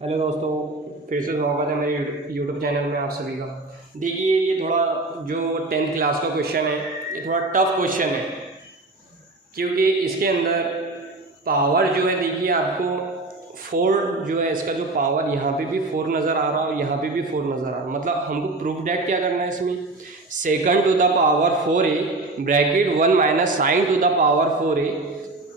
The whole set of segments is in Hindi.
हेलो दोस्तों, फिर से स्वागत है मेरे यूट्यूब चैनल में आप सभी का। देखिए, ये थोड़ा जो 10th क्लास का क्वेश्चन है, ये थोड़ा टफ क्वेश्चन है क्योंकि इसके अंदर पावर जो है, देखिए आपको 4 जो है, इसका जो पावर यहाँ पे भी 4 नज़र आ रहा है और यहाँ पे भी 4 नज़र आ रहा है। मतलब हमको प्रूफ डेट क्या करना है इसमें, second to the power 4a bracket 1 minus sine to the power 4a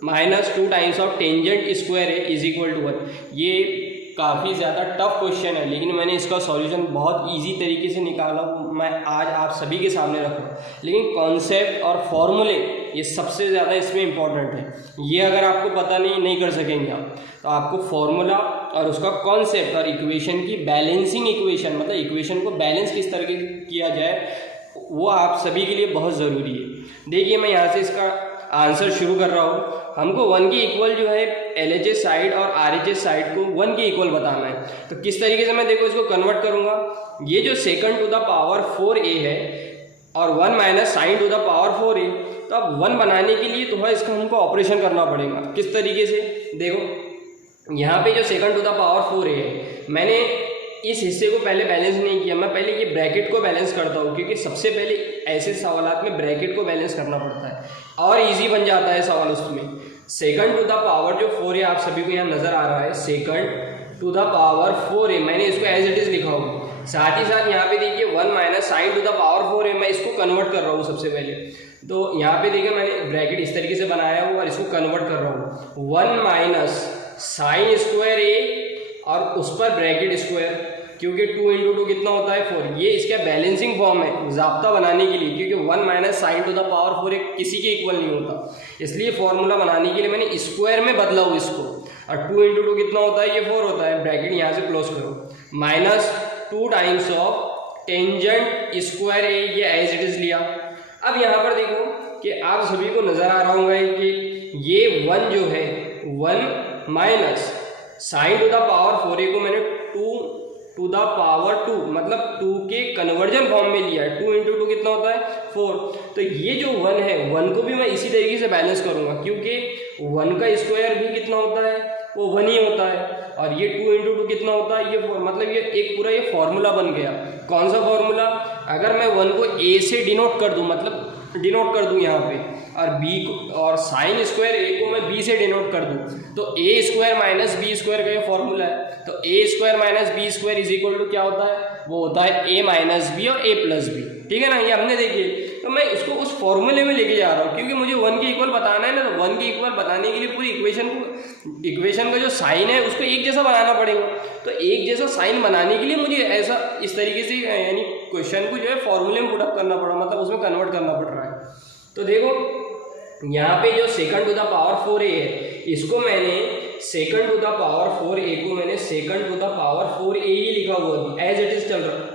minus 2 times of tangent square a is equal to 1। ये काफ़ी ज़्यादा टफ क्वेश्चन है, लेकिन मैंने इसका सॉल्यूशन बहुत इजी तरीके से निकाला, मैं आज आप सभी के सामने रखूँ। लेकिन कॉन्सेप्ट और फॉर्मूले ये सबसे ज़्यादा इसमें इम्पॉर्टेंट है। ये अगर आपको पता नहीं कर सकेंगे आप, तो आपको फॉर्मूला और उसका कॉन्सेप्ट और इक्वेशन की बैलेंसिंग इक्वेशन, मतलब इक्वेशन को बैलेंस किस तरह किया जाए, वो आप सभी के लिए बहुत ज़रूरी है। देखिए, मैं यहाँ से इसका आंसर शुरू कर रहा हूँ। हमको 1 के इक्वल जो है LHS साइड और RHS साइड को 1 के इक्वल बताना है। तो किस तरीके से मैं देखो इसको कन्वर्ट करूँगा, ये जो second to the power 4a है और 1 minus sine to the power 4a, तो अब 1 बनाने के लिए थोड़ा इसका हमको ऑपरेशन करना पड़ेगा। किस तरीके से, देखो यहाँ पे जो second to the power 4a है, मैंने इस हिस्से को पहले बैलेंस नहीं किया, मैं पहले ये ब्रैकेट को बैलेंस करता हूँ, क्योंकि सबसे पहले ऐसे सवालात में ब्रैकेट को बैलेंस करना पड़ता है और इजी बन जाता है सवाल उसमें। सेकंड टू द पावर जो 4a आप सभी को यहाँ नज़र आ रहा है, second to the power 4a, मैंने इसको एज इट इज़ लिखा होगा। साथ ही साथ यहाँ पे देखिए 1 minus sine to the power 4a, मैं इसको कन्वर्ट कर रहा हूँ सबसे पहले। तो यहाँ पे देखिए मैंने ब्रैकेट इस तरीके से बनाया हुआ और इसको कन्वर्ट कर रहा हूँ। 1 माइनस साइन स्क्वायर a और उस पर ब्रैकेट स्क्वायर, क्योंकि 2 इंटू 2 कितना होता है 4। ये इसका बैलेंसिंग फॉर्म है ज़ाब्ता बनाने के लिए, क्योंकि 1 minus sine to the power 4 किसी के इक्वल नहीं होता, इसलिए फॉर्मूला बनाने के लिए मैंने स्क्वायर में बदला हूँ इसको। और 2 इंटू 2 कितना होता है, ये 4 होता है। ब्रैकेट यहाँ से क्लोज करो, minus 2 times of tangent square A, ये एज इट इज़ लिया। अब यहाँ पर देखो कि आप सभी को नज़र आ रहा होगा कि ये 1 जो है 1 minus sine to the power 4a को मैंने 2 टू द पावर 2, मतलब 2 के कन्वर्जन फॉर्म में लिया है। 2 इंटू 2 कितना होता है 4। तो ये जो 1 है, 1 को भी मैं इसी तरीके से बैलेंस करूंगा, क्योंकि 1 का स्क्वायर भी कितना होता है, वो 1 ही होता है। और ये 2 इंटू 2 कितना होता है, ये 4। मतलब ये एक पूरा ये फॉर्मूला बन गया। कौन सा फॉर्मूला, अगर मैं 1 को a से डिनोट कर दूँ, मतलब डिनोट कर दूँ यहाँ पे, और b को, और साइन स्क्वायर a को मैं b से डिनोट कर दूँ, तो a square minus b square का ये फॉर्मूला है। तो a square minus b square is equal to क्या होता है, वो होता है a माइनस बी और a प्लस बी। ठीक है ना, ये हमने देखिए। तो मैं इसको उस फॉर्मूले में लेके जा रहा हूँ, क्योंकि मुझे 1 के इक्वल बताना है ना। तो 1 के इक्वल बताने के लिए पूरी इक्वेशन का जो साइन है उसको एक जैसा बनाना पड़ेगा। तो एक जैसा साइन बनाने के लिए मुझे ऐसा इस तरीके से, यानी क्वेश्चन को जो है फॉर्मूले में पुटअप करना पड़ा, मतलब उसमें कन्वर्ट करना पड़ रहा है। तो देखो यहाँ पे जो second to the power 4a है, इसको मैंने second to the power 4a को मैंने second to the power 4a ही लिखा हुआ अभी एज इट इज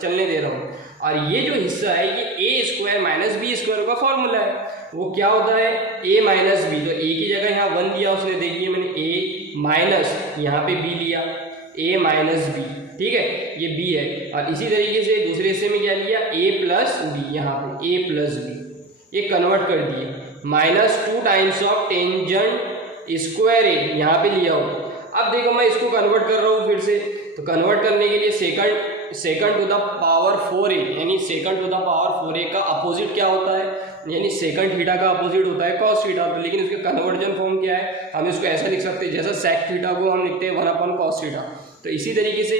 चलने दे रहा हूँ। और ये जो हिस्सा है ये a square minus b square का फॉर्मूला है। वो क्या होता है, a माइनस बी। तो a की जगह यहाँ 1 दिया उसने, देखिए मैंने a माइनस यहाँ पे b लिया, a माइनस बी। ठीक है, ये b है। और इसी तरीके से दूसरे हिस्से में क्या लिया, a प्लस बी, यहाँ पे a प्लस बी, ये कन्वर्ट कर दिए। Minus 2 times of tangent square A यहाँ पे लिया हो। अब देखो मैं इसको कन्वर्ट कर रहा हूँ फिर से। तो कन्वर्ट करने के लिए second to the power 4a, यानी second to the power 4a का अपोजिट क्या होता है, यानी सेकंड थीटा का अपोजिट होता है कॉस थीटा। तो लेकिन इसका कन्वर्जन फॉर्म क्या है, हम इसको ऐसा लिख सकते हैं जैसा सेक थीटा को हम लिखते हैं 1 अपॉन कॉस थीटा। तो इसी तरीके से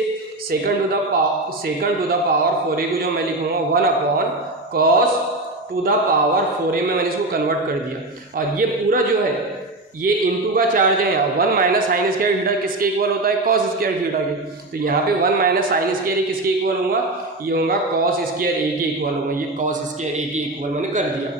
second to the power 4a को जो मैं लिखूंगा 1 upon cos two the power 4a में मैंने इसको कन्वर्ट कर दिया। और ये पूरा जो है ये इनटू का चार्ज है यहाँ। 1 माइनस साइन स्क्वायर थीटा किसके इक्वल होता है, कॉस स्क्वायर थीटा के। तो यहाँ पे 1 माइनस साइन स्क्वायर किसके इक्वल होगा, ये होगा कॉस स्क्वायर ए के इक्वल होगा। ये कॉस स्क्वायर ए के इक्वल मैंने कर दिया।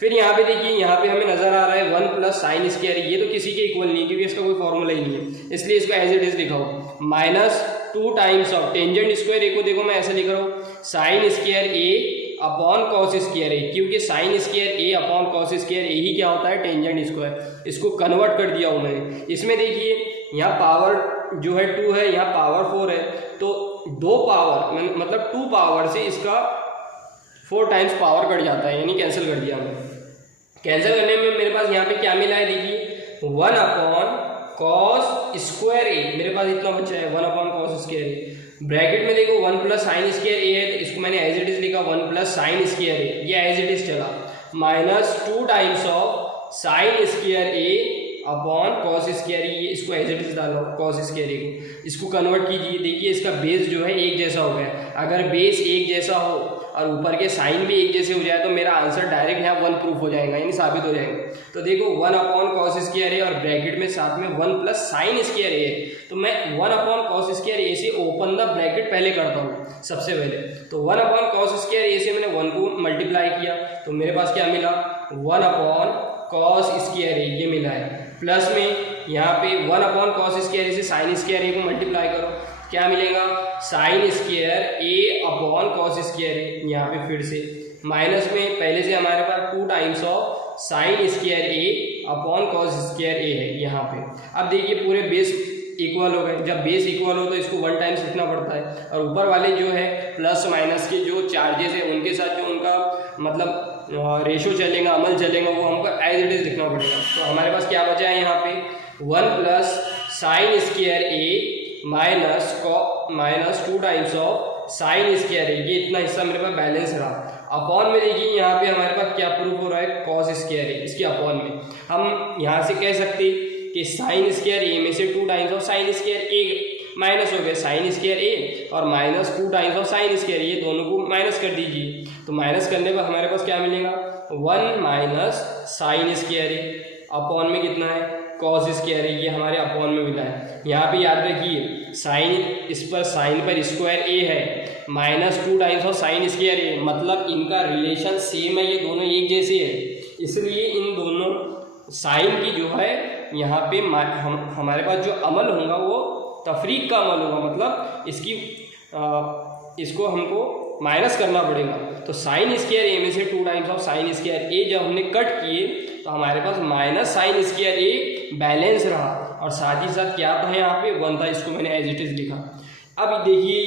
फिर यहाँ पे देखिए, यहाँ पे हमें नजर आ रहा है 1 प्लस साइन स्क्वायर, ये तो किसी के इक्वल नहीं है क्योंकि इसका कोई फॉर्मूला ही नहीं है, इसलिए इसको एज इट इज लिखा हो। Minus 2 times of tangent square A को देखो मैं ऐसा लिख रहा हूँ, sine square A upon cos square A, क्योंकि sine square A upon cos square A ही क्या होता है, टेंजेंट स्क्वायर। इसको कन्वर्ट कर दिया हूँ मैंने। इसमें देखिए यहाँ पावर जो है 2 है, यहाँ पावर 4 है, तो 2 पावर मतलब 2 पावर से इसका 4 टाइम्स पावर कट जाता है, यानी कैंसिल कर दिया मैंने। कैंसिल करने में मेरे पास यहाँ पे क्या मिला है, देखिए 1 अपॉन कॉस स्क्वायर ए, मेरे पास इतना बच्चा है 1 अपॉन कॉस स्क्वायर ए। ब्रैकेट में देखो 1 प्लस साइन स्क्वायर ए है, तो इसको मैंने एज इट इज लिखा 1 प्लस साइन स्क्वायर ए, ये एज इट इज चला, minus 2 times of sine square A upon cos square A, इसको एज इट इज डालो कॉस स्क्वायर ए को, इसको कन्वर्ट कीजिए। देखिए इसका बेस जो है एक जैसा हो गया, अगर बेस एक जैसा हो और ऊपर के साइन भी एक जैसे हो जाए तो मेरा आंसर डायरेक्ट यहाँ 1 प्रूफ हो जाएगा, यानी साबित हो जाएगा। तो देखो 1 अपॉन कॉस स्क्वायर ए और ब्रैकेट में साथ में 1 प्लस साइन स्क्वायर ए है, तो मैं 1 अपॉन कॉस स्क्वायर ए से ओपन द ब्रैकेट पहले करता हूँ सबसे पहले। तो 1 अपॉन कॉस स्क्वायर ए से मैंने 1 को मल्टीप्लाई किया, तो मेरे पास क्या मिला 1 अपॉन कॉस स्क्वायर ए, ये मिला है। प्लस में यहाँ पे 1 अपॉन कॉस स्क्वायर ए से साइन स्क्वायर ए को मल्टीप्लाई करो, क्या मिलेगा sine square A upon cos square A, यहाँ पे फिर से माइनस में पहले से हमारे पास 2 times of sine square A upon cos square A है यहाँ पे। अब देखिए पूरे बेस इक्वल हो गए, जब बेस इक्वल हो तो इसको 1 टाइम्स लिखना पड़ता है, और ऊपर वाले जो है प्लस माइनस के जो चार्जेस है उनके साथ जो उनका मतलब रेशो चलेगा, अमल चलेगा, वो हमको एज इट इज लिखना पड़ेगा। तो हमारे पास क्या बचा है यहाँ पे 1 plus sine square A minus 2 times of sine square A, ये इतना हिस्सा मेरे पास बैलेंस रहा। अपॉन में देखिए यहाँ पे हमारे पास क्या प्रूफ हो रहा है कॉस स्क्वायर ए, इसके अपॉन में हम यहाँ से कह सकते कि साइन स्क्वायर ए में से 2 times of sine square A minus हो गए साइन स्क्वायर ए और minus 2 times of sine square, ये दोनों को माइनस कर दीजिए। तो माइनस करने पर हमारे पास क्या मिलेगा 1 minus sine square A, upon में कितना है कॉस स्क्वायर ए, ये हमारे अपॉन में मिला है। यहाँ पे याद रखिए साइन, इस पर साइन पर स्क्वायर ए है, minus 2 times of sine square A, मतलब इनका रिलेशन सेम है, ये दोनों एक जैसे है, इसलिए इन दोनों साइन की जो है यहाँ पे हमारे पास जो अमल होगा वो तफरीक का अमल होगा, मतलब इसको हमको माइनस करना पड़ेगा। तो साइन स्क्वायर ए में से 2 times of sine square A जब हमने कट किए तो हमारे पास minus sine square A balance रहा, और साथ ही साथ क्या था यहाँ पे 1 था, इसको मैंने एज इट इज लिखा। अब देखिए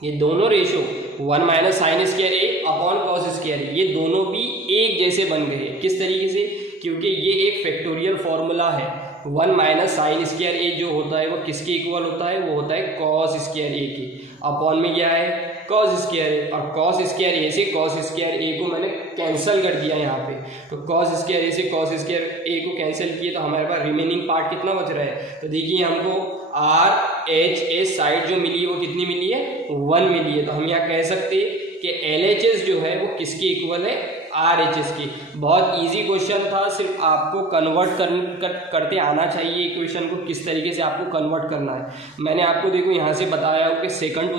ये दोनों ratio 1 minus sine square A upon cos square A, ये दोनों भी एक जैसे बन गए। किस तरीके से, क्योंकि ये एक फैक्टोरियल फॉर्मूला है। 1 माइनस साइन स्क्वायर ए जो होता है वो किसके इक्वल होता है, वो होता है कॉस स्क्वायर ए के, अपॉन में क्या है कॉस स्क्वायर ए, और कॉस स्क्वायर ए से कॉस स्क्वायर ए को मैंने कैंसिल कर दिया यहाँ पे। तो कॉस स्क्वायर ए से कॉस स्क्वायर ए को कैंसिल किए तो हमारे पास रिमेनिंग पार्ट कितना बच रहा है, तो देखिए हमको आर एच एस साइड जो मिली है वो कितनी मिली है 1 मिली है। तो हम यहाँ कह सकते कि एल एच एस जो है वो किसके इक्वल है आर एच एस की। बहुत इजी क्वेश्चन था, सिर्फ आपको कन्वर्ट करते आना चाहिए इक्वेशन को, किस तरीके से आपको कन्वर्ट करना है। मैंने आपको देखो यहाँ से बताया हो कि second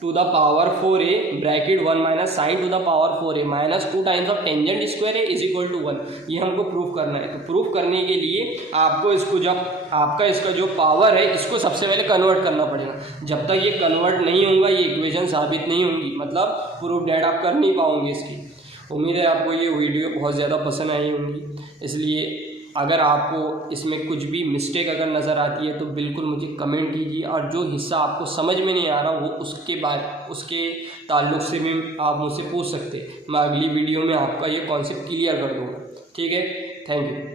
to the power 4a bracket 1 minus sine to the power 4a minus 2 times of tangent square a is equal to 1, ये हमको प्रूफ करना है। तो प्रूफ करने के लिए आपको इसको जब आपका इसका जो पावर है इसको सबसे पहले कन्वर्ट करना पड़ेगा। जब तक ये कन्वर्ट नहीं होगा ये इक्वेशन साबित नहीं होंगी, मतलब प्रूफ डेट आप कर नहीं पाओगे इसकी। उम्मीद है आपको ये वीडियो बहुत ज़्यादा पसंद आई होंगी, इसलिए अगर आपको इसमें कुछ भी मिस्टेक अगर नज़र आती है तो बिल्कुल मुझे कमेंट कीजिए, और जो हिस्सा आपको समझ में नहीं आ रहा वो उसके ताल्लुक़ से भी आप मुझसे पूछ सकते हैं। मैं अगली वीडियो में आपका ये कॉन्सेप्ट क्लियर कर दूँगा। ठीक है, थैंक यू।